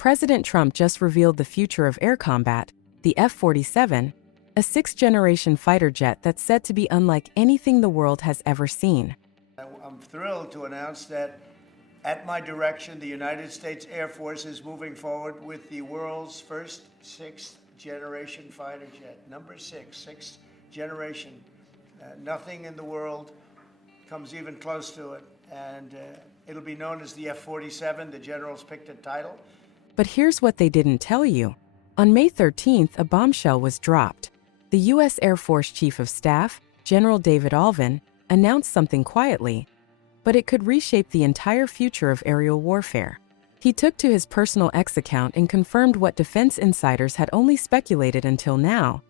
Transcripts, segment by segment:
President Trump just revealed the future of air combat, the F-47, a sixth-generation fighter jet that's said to be unlike anything the world has ever seen. I'm thrilled to announce that, at my direction, the United States Air Force is moving forward with the world's first sixth-generation fighter jet. Number sixth generation. Nothing in the world comes even close to it, and it'll be known as the F-47. The generals picked a title. But here's what they didn't tell you. On May 13th, a bombshell was dropped. The U.S. Air Force Chief of Staff, General David Alvin, announced something quietly, but it could reshape the entire future of aerial warfare. He took to his personal X account and confirmed what defense insiders had only speculated until now.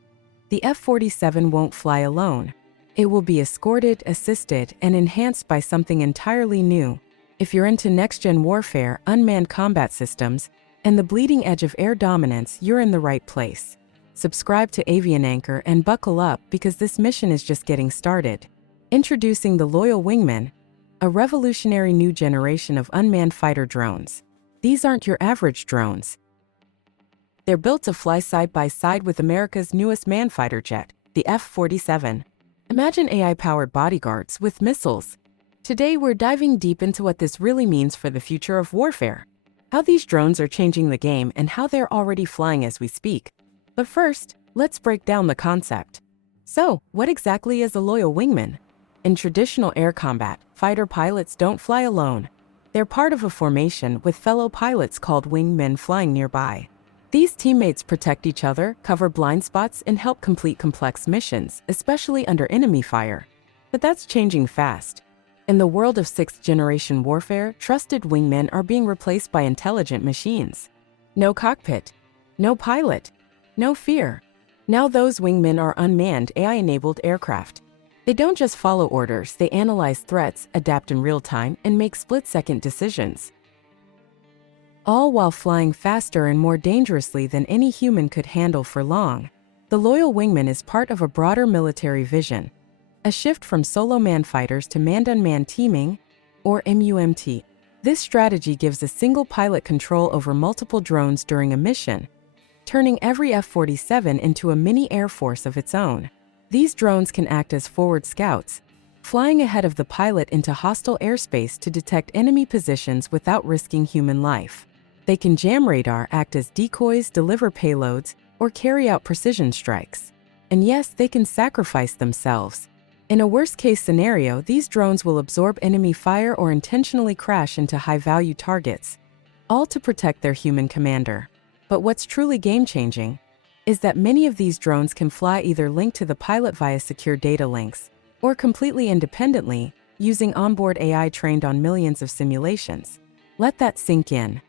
The F-47 won't fly alone. It will be escorted, assisted, and enhanced by something entirely new. If you're into next-gen warfare, unmanned combat systems, and the bleeding edge of air dominance, you're in the right place. Subscribe to AvianAnchor and buckle up because this mission is just getting started. Introducing the Loyal Wingman, a revolutionary new generation of unmanned fighter drones. These aren't your average drones. They're built to fly side by side with America's newest manned fighter jet, the F-47. Imagine AI-powered bodyguards with missiles. Today we're diving deep into what this really means for the future of warfare, how these drones are changing the game, and how they're already flying as we speak. But first, let's break down the concept. So, what exactly is a Loyal Wingman? In traditional air combat, fighter pilots don't fly alone. They're part of a formation with fellow pilots called wingmen flying nearby. These teammates protect each other, cover blind spots, and help complete complex missions, especially under enemy fire. But that's changing fast. In the world of sixth-generation warfare, trusted wingmen are being replaced by intelligent machines. No cockpit, no pilot, no fear. Now those wingmen are unmanned, AI-enabled aircraft. They don't just follow orders, they analyze threats, adapt in real time, and make split-second decisions. All while flying faster and more dangerously than any human could handle for long. The Loyal Wingman is part of a broader military vision, a shift from solo man fighters to manned-unmanned teaming, or MUMT. This strategy gives a single pilot control over multiple drones during a mission, turning every F-47 into a mini air force of its own. These drones can act as forward scouts, flying ahead of the pilot into hostile airspace to detect enemy positions without risking human life. They can jam radar, act as decoys, deliver payloads, or carry out precision strikes. And yes, they can sacrifice themselves. In a worst-case scenario, these drones will absorb enemy fire or intentionally crash into high-value targets, all to protect their human commander. But what's truly game-changing is that many of these drones can fly either linked to the pilot via secure data links, or completely independently, using onboard AI trained on millions of simulations. Let that sink in.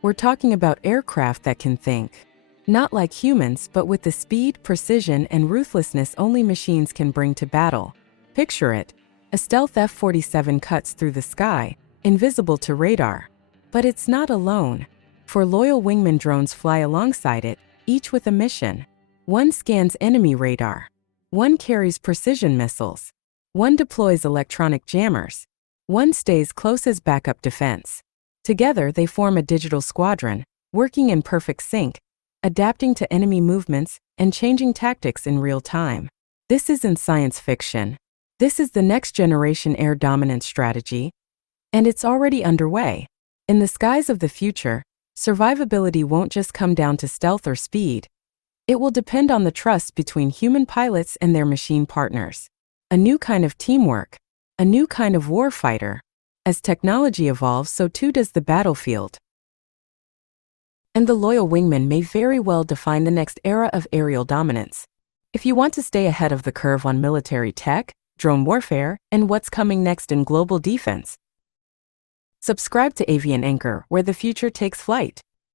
We're talking about aircraft that can think. Not like humans, but with the speed, precision, and ruthlessness only machines can bring to battle. Picture it. A stealth F-47 cuts through the sky, invisible to radar. But it's not alone. For Loyal Wingman drones fly alongside it, each with a mission. One scans enemy radar. One carries precision missiles. One deploys electronic jammers. One stays close as backup defense. Together, they form a digital squadron, working in perfect sync, adapting to enemy movements and changing tactics in real time. This isn't science fiction. This is the next generation air dominance strategy, and it's already underway. In the skies of the future, survivability won't just come down to stealth or speed. It will depend on the trust between human pilots and their machine partners. A new kind of teamwork, a new kind of warfighter. As technology evolves, so too does the battlefield. And the Loyal Wingman may very well define the next era of aerial dominance. If you want to stay ahead of the curve on military tech, drone warfare, and what's coming next in global defense, subscribe to AvianAnchor, where the future takes flight.